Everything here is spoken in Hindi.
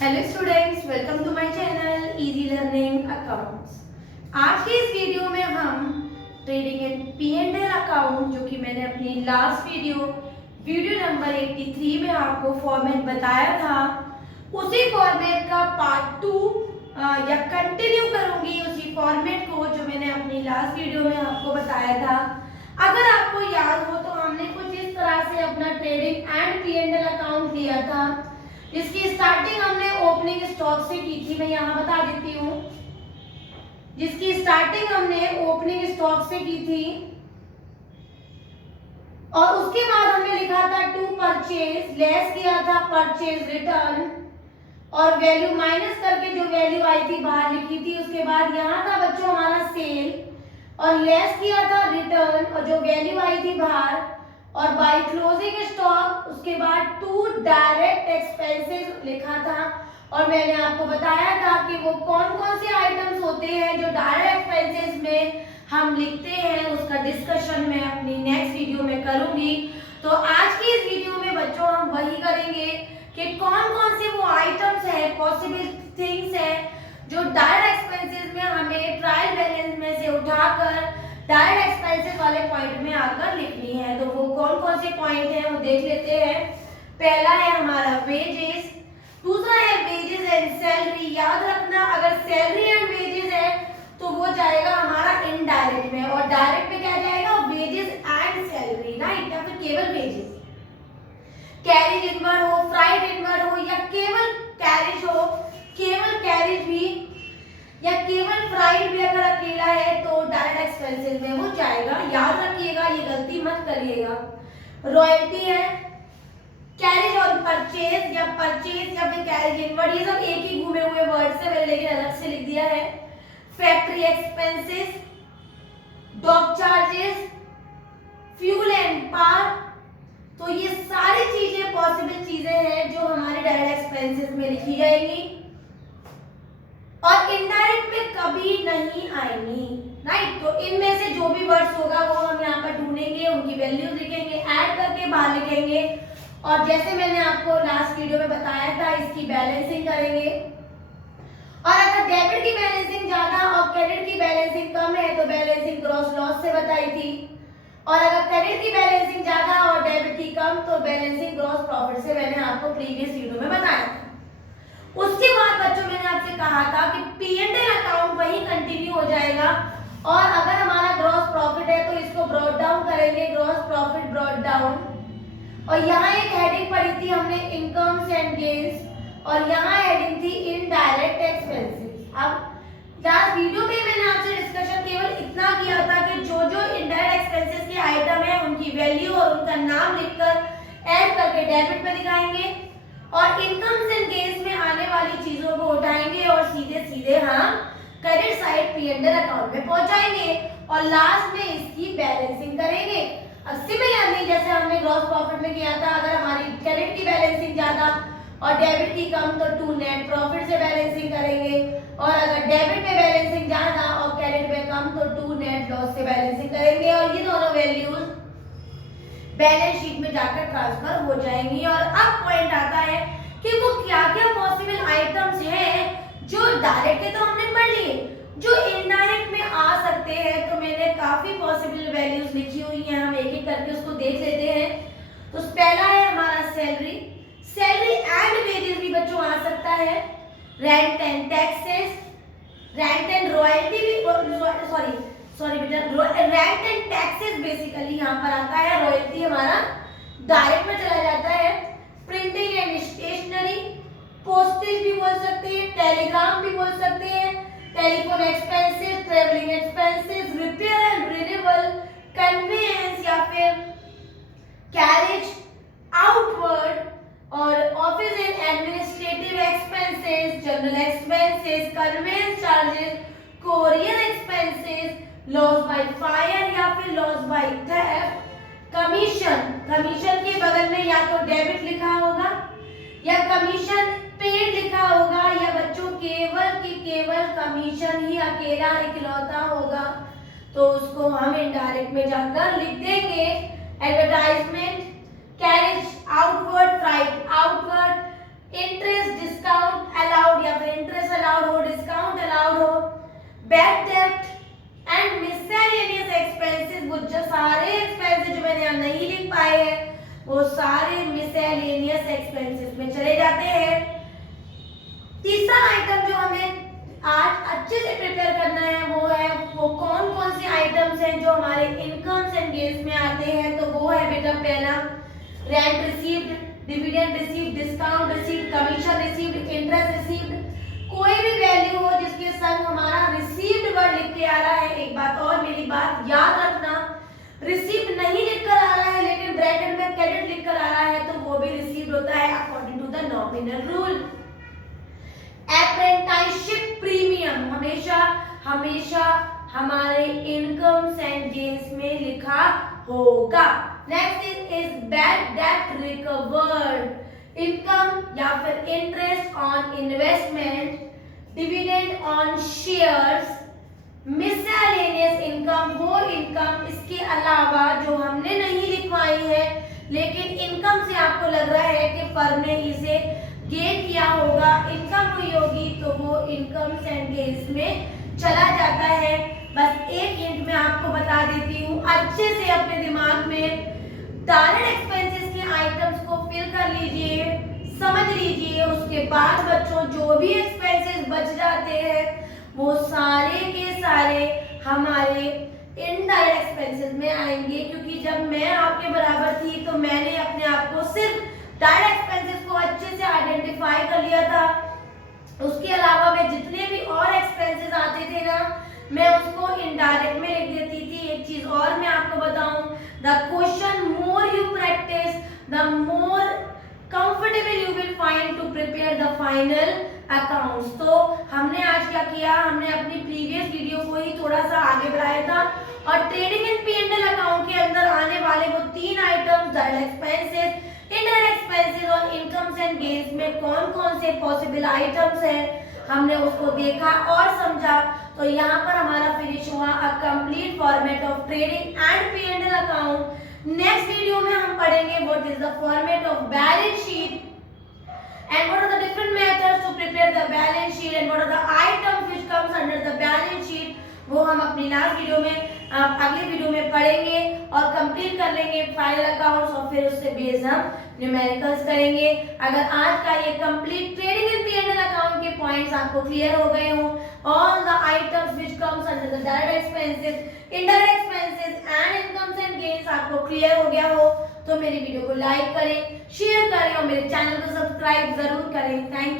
Hello students, welcome to my channel easy learning accounts. आज के इस वीडियो में हम ट्रेडिंग इन P&L अकाउंट, जो कि मैंने अपनी लास्ट वीडियो नंबर 83 में आपको फॉर्मेट बताया था, उसी फॉर्मेट का पार्ट 2 या कंटिन्यू करूंगी उसी फॉर्मेट को जो मैंने अपनी लास्ट वीडियो में आपको बताया था। अगर आपको याद हो तो हमने कुछ इस तरह से अपना ट्रेडिंग एंड P&L अकाउंट लिया था, जिसकी स्टार्टिंग हमने ओपनिंग स्टॉक से की थी। मैं यहाँ बता देती हूँ, जिसकी स्टार्टिंग हमने ओपनिंग स्टॉक से की थी और उसके बाद हमने लिखा था टू परचेज, लेस किया था परचेज रिटर्न और वैल्यू माइनस करके जो वैल्यू आई थी बाहर लिखी थी। उसके बाद यहाँ था बच्चों हमारा सेल और लेस किया था रिटर्न और जो वैल्यू आई थी बाहर, और बाय क्लोजिंग स्टॉक उसके बाद टू डायरेक्ट एक्सपेंसेस लिखा था। और मैंने आपको बताया था कि वो कौन कौन से आइटम्स होते हैं जो डायरेक्ट एक्सपेंसेस में हम लिखते हैं। उसका डिस्कशन मैं अपनी नेक्स्ट वीडियो में करूंगी। तो आज की इस वीडियो में बच्चों हम वही करेंगे कि कौन कौन से वो आइटम्स है, पॉसिबल थिंग्स है जो डायरेक्ट एक्सपेंसेस में हमें ट्रायल बैलेंस में से उठाकर डायरेक्ट एक्सपेंसेस वाले पॉइंट में आकर लिखनी है। तो वो कौन कौन से पॉइंट हैं वो देख लेते हैं। पहला है हमारा वेजेस, दूसरा है वेजेस एंड सैलरी। याद रखना, अगर सैलरी एंड वेजेस है तो वो जाएगा हमारा इनडायरेक्ट में, और डायरेक्ट में क्या जाएगा, वेजेस एंड सैलरी, राइट, या फिर केवल वेजेस। कैरेज इनवर्ड हो, फ्राइड इनवर्ड हो, या केवल कैरेज हो, केवल कैरेज भी या केवल फ्राइड भी अगर अकेला है तो डायरेक्ट एक्सपेंसेस में वो जाएगा। याद रखिएगा, ये गलती मत करिएगा। रॉयल्टी है, कैरेज और परचेज या फिर कैरेज इनवर्ड, ये सब एक ही घूमे हुए वर्ड से मैंने लेकिन अलग से लिख दिया है। Factory expenses, dock charges, fuel and power, तो ये सारी चीजें पॉसिबल चीजें हैं जो हमारे डायरेक्ट एक्सपेंसेस में लिखी जाएंगी और इनडायरेक्ट में कभी नहीं आएंगी, राइट। तो इनमें से जो भी वर्ड्स होगा वो हम यहाँ पर ढूंढेंगे, उनकी वैल्यूज लिखेंगे, ऐड करके बाहर लिखेंगे, और जैसे मैंने आपको लास्ट वीडियो में बताया था इसकी बैलेंसिंग करेंगे। और अगर डेबिट की बैलेंसिंग ज्यादा और क्रेडिट की बैलेंसिंग कम है तो बैलेंसिंग ग्रॉस लॉस से बताई थी, और अगर क्रेडिट की बैलेंसिंग ज्यादा और डेबिट की कम तो बैलेंसिंग ग्रॉस प्रॉफिट से मैंने आपको प्रीवियस वीडियो में बताया था। उसके बाद बच्चों मैंने आपसे कहा था कि P&L अकाउंट वही कंटिन्यू हो जाएगा, और अगर हमारा ग्रॉस प्रॉफिट है तो इसको ब्रॉट डाउन करेंगे, ग्रॉस प्रॉफिट ब्रॉट डाउन। और यहाँ एक हेडिंग पढ़ी थी हमने इनकम्स एंड गेन्स, और यहाँ हेडिंग थी इनडायरेक्ट एक्सपेंसेस। अब लास्ट वीडियो में मैंने आपसे डिस्कशन केवल इतना किया था कि जो जो इनडायरेक्ट एक्सपेंसेस के आइटम है उनकी वैल्यू और उनका नाम लिखकर ऐड करके डेबिट में दिखाएंगे, और इनकम्स एंड गेन्स में आने वाली चीजों को उठाएंगे और सीधे सीधे हम क्रेडिट साइड P&L अकाउंट में पहुंचाएंगे और लास्ट में इसकी बैलेंसिंग करेंगे। अब सिमिलरली जैसे हमने ग्रॉस प्रॉफिट में किया था, अगर हमारी क्रेडिट की बैलेंसिंग ज्यादा और डेबिट की कम तो टू नेट प्रॉफिट से बैलेंसिंग करेंगे, और अगर डेबिट में बैलेंसिंग ज्यादा और क्रेडिट में कम तो टू नेट लॉस से बैलेंसिंग करेंगे, और ये दोनों वैल्यूज बैलेंस शीट में जाकर ट्रांसफर हो जाएंगी। और अब पॉइंट आता है कि वो क्या क्या पॉसिबल आइटम्स हैं जो डायरेक्ट है तो हमने पढ़ लिए, जो इनडायरेक्ट में आ सकते हैं। तो मैंने काफी पॉसिबल वैल्यूज लिखी हुई हैं, हम एक एक करके उसको देख लेते हैं। तो पहला है हमारा सैलरी, सैलरी एंड वेजेस भी बच्चों आ सकता है। Rent and taxes, rent and royalty भी, सॉरी बेटा, रेंट एंड टैक्सेस बेसिकली यहाँ पर आता है। रॉयल्टी हमारा डायरेक्ट में चला जाता है। प्रिंटिंग एंड स्टेशनरी, पोस्टेज भी बोल सकते हैं, टेलीग्राम भी बोल सकते हैं, telephone expenses, travelling expenses, repair and renewal, conveyance या फिर कैरेज आउटवर्ड, और office and administrative expenses, general expenses, conveyance charges, courier expenses, loss by fire या फिर loss by theft, commission, commission के बगल में या तो डेबिट लिखा होगा या कमीशन पेड लिखा होगा, या बच्चों केवल कमीशन ही अकेला इकलौता होगा तो उसको हम इनडायरेक्ट में जाकर लिख देंगे। Advertisement, carriage outward, freight outward, interest, discount, bad डेब्ट एंड मिससेलेनियस एक्सपेंसेस, वो जो सारे एक्सपेंसेस जो मैंने यहाँ नहीं लिख पाए हैं वो सारे मिससेलेनियस एक्सपेंसेस में चले जाते हैं। तीसरा आइटम जो हमें आज अच्छे से प्रिपेयर करना है वो कौन कौन से आइटम्स हैं जो हमारे इनकम्स एंड गेन्स में आते हैं। तो वो है बेटा पहला rent received, dividend received, discount received, commission received, interest received. कोई भी वैल्यू हो जिसके संग हमारा रिसीव्ड वर्ड लिख के आ रहा है। एक बात और मेरी बात याद रखना, रिसीव्ड नहीं लिखकर आ रहा है लेकिन ब्रैकेट में क्रेडिट लिखकर आ रहा है तो वो भी रिसीव्ड होता है according to the nominal rule. Apprenticeship premium हमेशा हमारे इनकम्स एंड गेन्स में लिखा होगा। Next is bad debt recovered, income या फिर interest on investment, dividend on shares, miscellaneous income वो इनकम इसके अलावा जो हमने नहीं लिखवाई है लेकिन इनकम से आपको लग रहा है कि फर्म ने इसे गेन किया होगा, इनकम हुई होगी तो वो इनकम्स एंड गेन्स में चला जाता है। बस एक हिंट मैं आपको बता देती हूँ, अच्छे से अपने दिमाग में डायरेक्ट एक्सपेंसेस के आइटम्स को फिल कर लीजिए, समझ लीजिए। उसके बाद बच्चों जो भी एक्सपेंसेस बच जाते हैं वो सारे के सारे हमारे इनडायरेक्ट एक्सपेंसेस में आएंगे, क्योंकि जब मैं आपके बराबर थी तो मैंने अपने आप को सिर्फ डायरेक्ट एक्सपेंसेस को अच्छे से आइडेंटिफाई कर लिया था। उसके अलावा मैं जितने भी और एक्सपेंसेस आते थे ना मैं उसको इनडायरेक्ट में लिख देती थी। एक चीज और मैं आपको बताऊं, the question more you practice the more comfortable you will find to prepare the final accounts. तो हमने आज क्या किया, हमने अपनी प्रीवियस वीडियो को ही थोड़ा सा आगे बढ़ाया था और ट्रेडिंग एंड P&L अकाउंट के अंदर आने वाले वो तीन items direct expenses, indirect expenses और इनकम्स एंड गेन्स में कौन कौन से पॉसिबल आइटम्स हैं हमने उसको देखा और समझा। तो यहाँ पर हमारा फिनिश हुआ a complete format of trading and P&L account. Next video में हम पढ़ेंगे what is the format of balance sheet and what are the different methods to prepare the balance sheet and what are the items which comes under the balance sheet। वो हम अपनी लास्ट वीडियो में अगले वीडियो में पढ़ेंगे और कंप्लीट कर लेंगे फाइनल अकाउंट्स और फिर उससे बेस हम न्यूमेरिकल्स करेंगे। अगर आज का ये complete trading and P&L account के पॉइंट्स आपको क्लियर हो गए हो, all the items which comes under the direct expenses, indirect expenses and incomes and gains आपको क्लियर हो गया हो तो मेरी वीडियो को लाइक करें, शेयर करें और मेरे चैनल को सब्सक्राइब जरूर करें। Thank you.